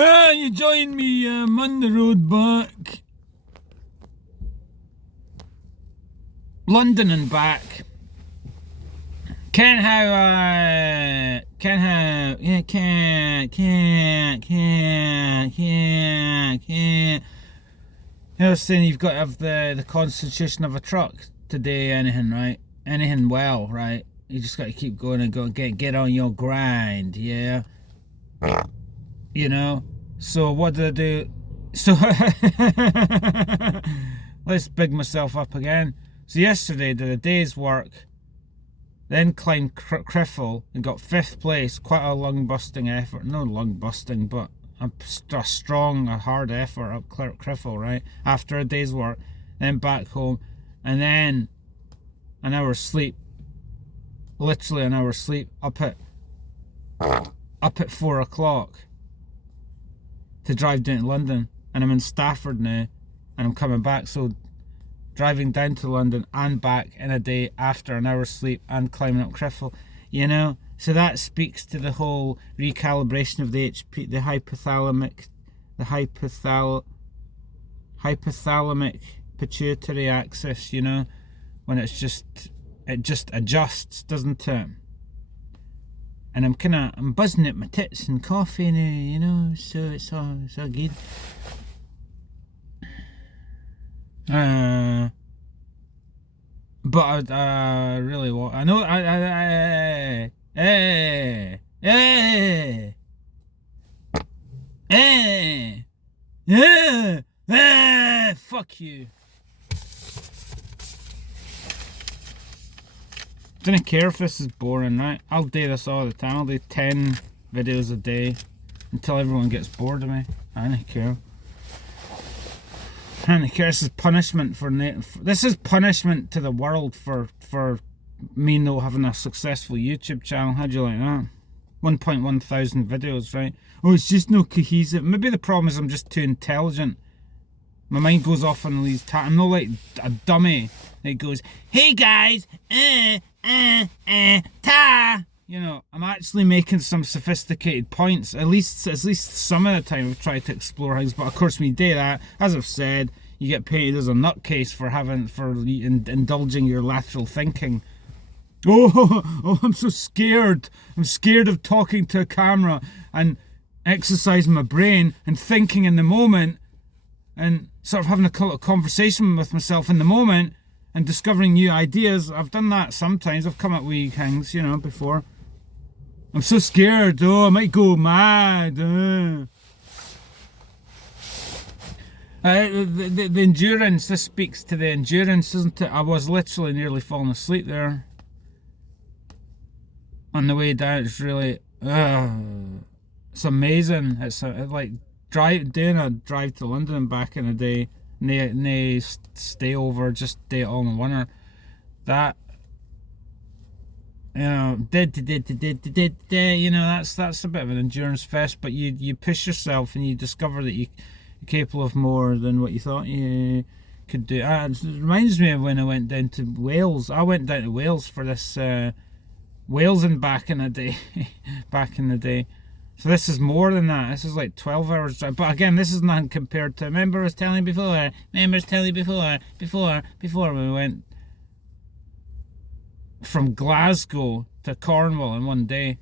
You join me. I'm on the road back. London and back. Can't You know, saying you've got to have the constitution of a truck to do anything, right? Anything well, right? You just got to keep going and go get on your grind, yeah? You know? So what did I do? So let's big myself up again. So yesterday did a day's work, then climbed Criffel and got 5th place. Quite a lung busting effort. No lung busting, but a hard effort up Criffel, right? After a day's work, then back home, and then an hour's sleep. Literally an hour's sleep up at 4 o'clock to drive down to London. And I'm in Stafford now, and I'm coming back. So driving down to London and back in a day after an hour's sleep and climbing up Criffel, you know. So that speaks to the whole recalibration of the HP, the hypothalamic pituitary axis, you know, when it just adjusts, doesn't it? And I'm buzzing at my tits and coffee now, you know, so it's all good. But I really want. I know. Fuck you. Don't care if this is boring, right? I'll do this all the time. I'll do 10 videos a day until everyone gets bored of me. I don't care. And this is punishment this is punishment to the world for me not having a successful YouTube channel. How'd you like that? 1.1 thousand videos, right? Oh, it's just no cohesive. Maybe the problem is I'm just too intelligent. My mind goes off on these I'm not like a dummy that goes, hey guys, ta. You know, I'm actually making some sophisticated points. At least some of the time I've tried to explore things. But of course, when you do that, as I've said, you get paid as a nutcase for indulging your lateral thinking. Oh, I'm so scared. I'm scared of talking to a camera and exercising my brain and thinking in the moment and sort of having a conversation with myself in the moment and discovering new ideas. I've done that sometimes. I've come up with things, you know, before. I'm so scared. Oh, I might go mad. The endurance, this speaks to the endurance, doesn't it? I was literally nearly falling asleep there. On the way down, it's really, it's amazing. It's like doing a drive to London and back in a day, no stay over, just day it all in one. That, you know, you know, that's a bit of an endurance fest. But you push yourself and you discover that you're capable of more than what you thought you could do. It reminds me of when I went down to Wales. I went down to Wales for this Wales and back in the day. Back in the day. So this is more than that. This is like 12 hours drive. But again, this is nothing compared to, remember I was telling you before when we went from Glasgow to Cornwall in one day.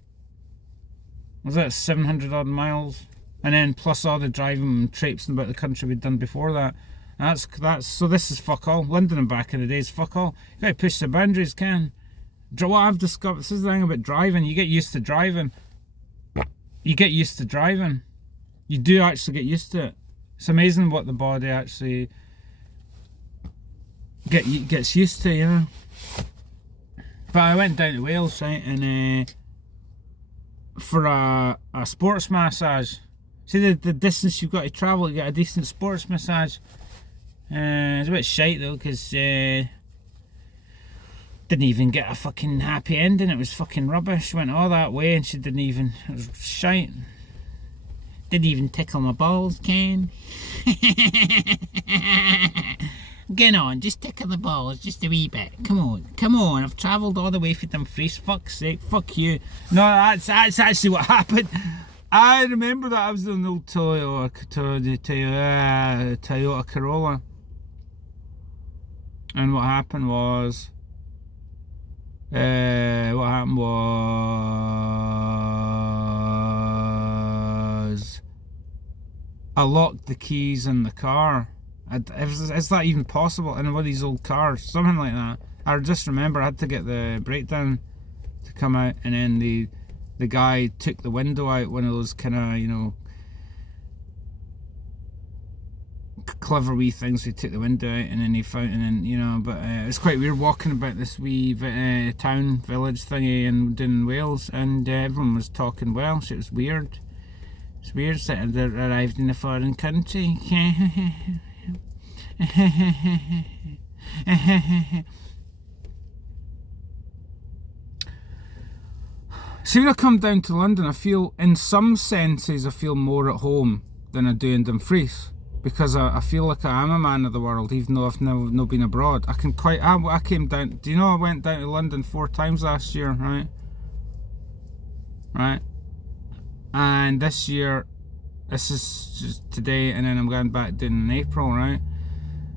Was that 700 odd miles? And then plus all the driving and traipsing about the country we'd done before that. That's so this is fuck all. London and back in the day is fuck all. You gotta push the boundaries, Ken. What I've discovered, this is the thing about driving, you get used to driving. You get used to driving. You do actually get used to it. It's amazing what the body actually gets used to, you know. But I went down to Wales, right, and for a sports massage. See the distance you've got to travel, you get a decent sports massage. It's a bit shite though, because didn't even get a fucking happy ending. It was fucking rubbish. Went all that way and she didn't even, it was shite. Didn't even tickle my balls, Ken. Get on, just tickle the balls, just a wee bit. Come on, I've travelled all the way for Dumfries, fuck's sake, fuck you. No, that's actually what happened. I remember that I was in the old Toyota Corolla. And what happened was, I locked the keys in the car. Is that even possible in one of these old cars? Something like that. I just remember I had to get the breakdown to come out, and then the guy took the window out, one of those kind of, you know, clever wee things. He took the window out, and then he found, and then, you know, but it's quite weird walking about this wee town village thingy in Wales, and everyone was talking Welsh. It was weird. It's weird that they arrived in a foreign country. See, when I come down to London, I feel, in some senses, I feel more at home than I do in Dumfries, because I feel like I am a man of the world, even though I've never been abroad. I came down. Do you know I went down to London 4 times last year, right? Right. And this year, this is just today, and then I'm going back down in April, right?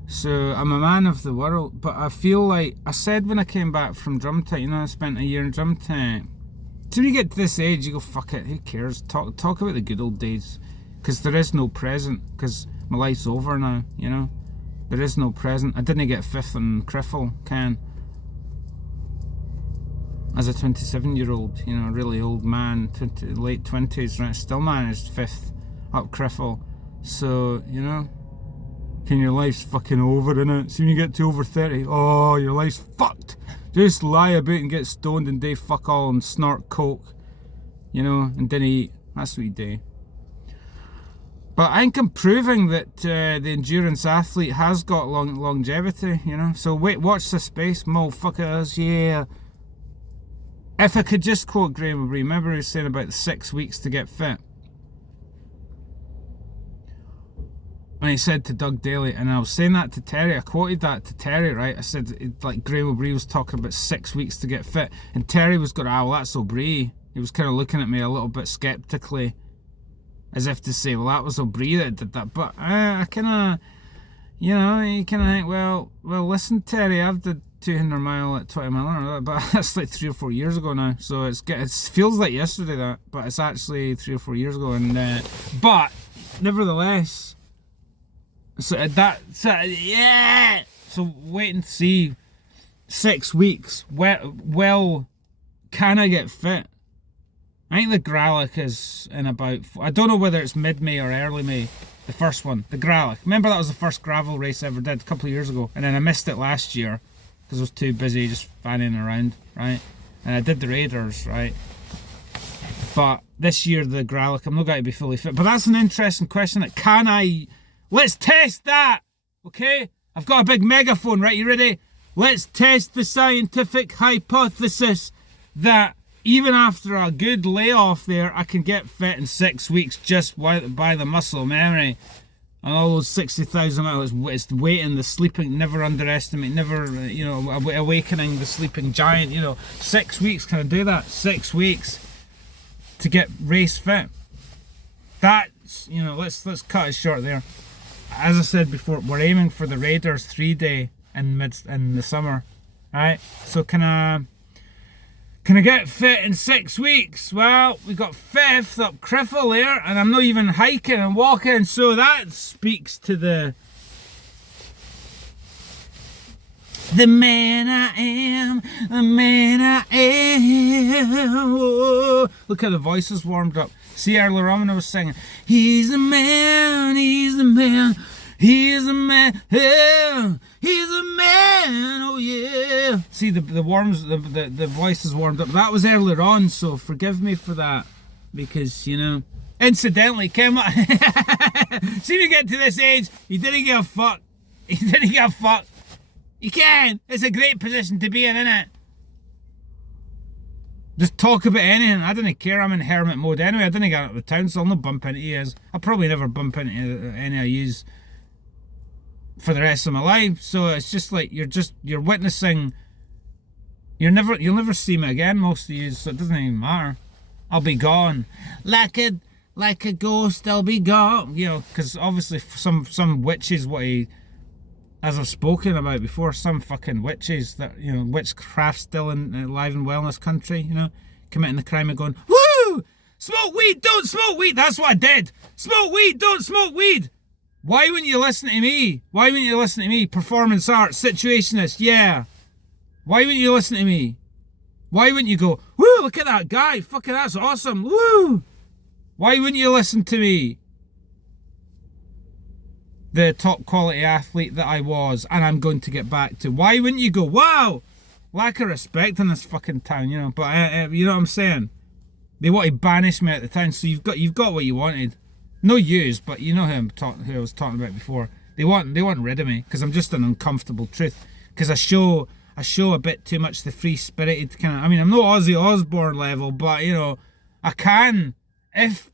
So I'm a man of the world, but I feel like I said when I came back from Drumtight, you know, I spent a year in Drumtight. So when you get to this age, you go, fuck it, who cares? Talk about the good old days, because there is no present, because my life's over now, you know? There is no present. I didn't get 5th in Criffel, Ken. As a 27-year-old, you know, really old man, late 20s, right? Still managed 5th up Criffel. So, you know, your life's fucking over, innit? So when you get to over 30, oh, your life's fucked. Just lie about and get stoned and do fuck all and snort coke, you know, and didn't eat. That's what you do. But I think I'm proving that the endurance athlete has got longevity, you know. So watch this space, motherfuckers, yeah. If I could just quote Graham O'Brien, remember he was saying about the 6 weeks to get fit. And he said to Doug Daly, and I was saying that to Terry, I quoted that to Terry, right? I said, like, Graham O'Brien was talking about 6 weeks to get fit, and Terry was going, well, that's O'Brien. He was kind of looking at me a little bit sceptically, as if to say, well, that was O'Brien that did that. But I kind of, you know, you kind of think, well, listen, Terry, I've did 200 mile at 20 mile, but that's like 3 or 4 years ago now. So it feels like yesterday that, but it's actually 3 or 4 years ago. And but nevertheless, yeah. So wait and see. 6 weeks. Well, can I get fit? I think the Gralic is in about, I don't know whether it's mid-May or early May. The first one, the Gralic. Remember that was the first gravel race I ever did a couple of years ago, and then I missed it last year because I was too busy just fanning around, right? And I did the Raiders, right? But this year the Gralic, I'm not going to be fully fit. But that's an interesting question. Let's test that, okay? I've got a big megaphone, right? You ready? Let's test the scientific hypothesis that even after a good layoff there, I can get fit in 6 weeks just by the muscle memory. And all those 60,000 miles, it's waiting, the sleeping, never underestimate, never, you know, awakening the sleeping giant, you know. 6 weeks, can I do that? 6 weeks to get race fit. That's, you know, let's cut it short there. As I said before, we're aiming for the Raiders 3-day in the summer, right? So can I get fit in 6 weeks? Well, we got 5th up Criffel there, and I'm not even hiking and walking, so that speaks to the man I am, the man I am. Whoa. Look how the voices warmed up. See, earlier on when I was singing, he's the man, he's the man, he's the man, yeah, he's the man, oh yeah. See, the voices warmed up. That was earlier on, so forgive me for that, because, you know, incidentally, see, when you get to this age, you didn't give a fuck. You didn't give a fuck. You can. It's a great position to be in, innit? Just talk about anything. I didn't care. I'm in hermit mode anyway. I didn't get out of the town, so I'll not bump into you. I'll probably never bump into any of yous for the rest of my life. So it's just like you're witnessing. You'll never see me again, most of you. So it doesn't even matter. I'll be gone like a like a ghost, I'll be gone. You know, because obviously some witches, what he, as I've spoken about before, some fucking witches that, you know, witchcraft still alive and well in this country, you know, committing the crime of going, woo! Smoke weed, don't smoke weed! That's what I did! Smoke weed, don't smoke weed! Why wouldn't you listen to me? Why wouldn't you listen to me? Performance art, situationist, yeah. Why wouldn't you listen to me? Why wouldn't you go, woo, look at that guy, fucking that's awesome, woo! Why wouldn't you listen to me? The top quality athlete that I was, and I'm going to get back to. Why wouldn't you go, wow, lack of respect in this fucking town, you know? But you know what I'm saying? They want to banish me out of the town, so you've got what you wanted. No yous, but you know who I was talking about before. They want rid of me because I'm just an uncomfortable truth. Because I show a bit too much the free spirited kind of. I mean, I'm no Ozzy Osbourne level, but you know, I can if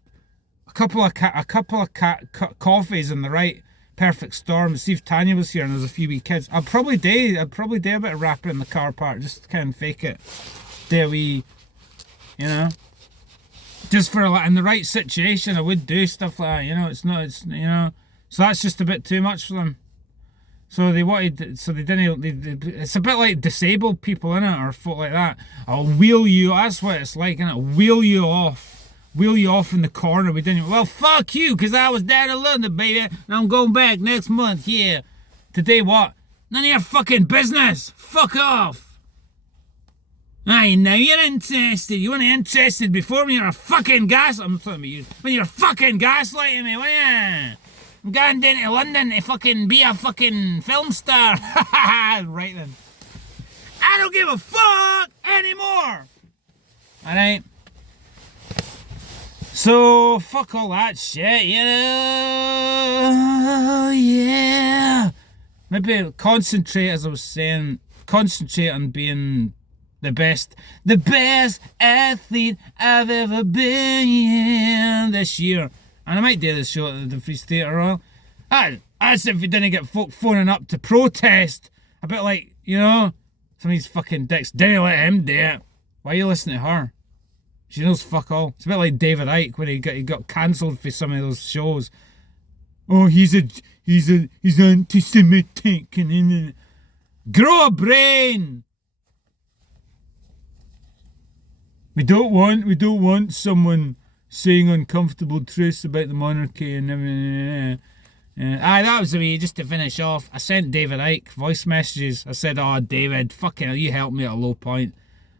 a couple of coffees in the right perfect storm. See if Tanya was here and there's a few wee kids. I'd probably do a bit of rapping in the car park just to kind of fake it. There we, you know. Just for in the right situation, I would do stuff like that. You know, you know. So that's just a bit too much for them. So they wanted, so they didn't. It's a bit like disabled people, innit, or folk like that. I'll wheel you. That's what it's like, innit? Wheel you off in the corner. We didn't. Well, fuck you, because I was down in London, baby, and I'm going back next month. Yeah. Today, what? None of your fucking business. Fuck off. Aye, now you're interested. You weren't interested before when you're a fucking I'm talking about you. When you're fucking gaslighting me, weren't you? I'm going down to London to fucking be a fucking film star. Right then. I don't give a fuck anymore. Alright. So, fuck all that shit, you know? Yeah. Maybe concentrate, as I was saying, concentrate on being the best athlete I've ever been this year. And I might do this show at the Free Theatre Royal. That's if you didn't get folk phoning up to protest. A bit like, you know, some of these fucking dicks. Didn't let him do it. Why are you listening to her? She knows fuck all. It's a bit like David Icke when he got cancelled for some of those shows. Oh, he's anti-Semitic and grow a brain. We don't want someone saying uncomfortable truths about the monarchy and everything. That was the way, just to finish off. I sent David Icke voice messages. I said, oh, David, fucking hell, you helped me at a low point.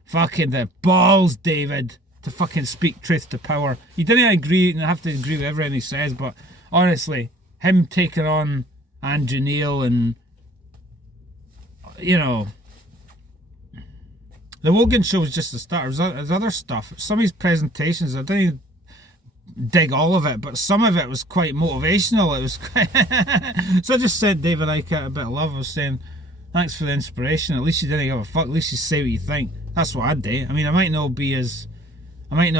Fucking the balls, David, to fucking speak truth to power. You didn't agree, and I have to agree with everything he says, but honestly, him taking on Andrew Neil and, you know, the Wogan show was just the start. There's other stuff. Some of his presentations, I didn't dig all of it, but some of it was quite motivational. It was quite so I just sent David Icke a bit of love. I was saying, thanks for the inspiration. At least you didn't give a fuck. At least you say what you think. That's what I'd do. I mean, I might not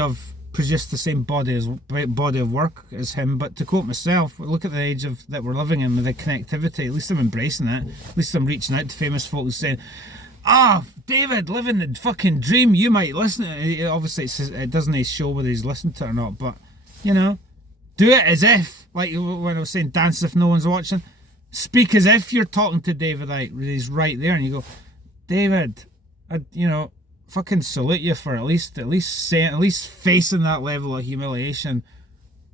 have produced the same body of work as him, but to quote myself, look at the age that we're living in with the connectivity. At least I'm embracing it. At least I'm reaching out to famous folk and saying, David, living the fucking dream. You might listen to it. Obviously, it doesn't show whether he's listened to it or not, but, you know, do it as if, like when I was saying, dance if no one's watching. Speak as if you're talking to David Icke. He's right there, and you go, David, fucking salute you for at least facing that level of humiliation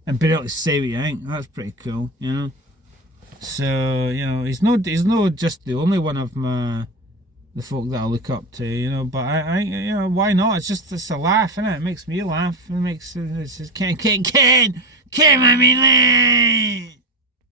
and being able to say what you think. That's pretty cool, you know. So, you know, he's no just the only one of the folk that I look up to, you know, but I you know, why not? It's a laugh, innit? It makes me laugh. It makes, it's just, Ken, I mean,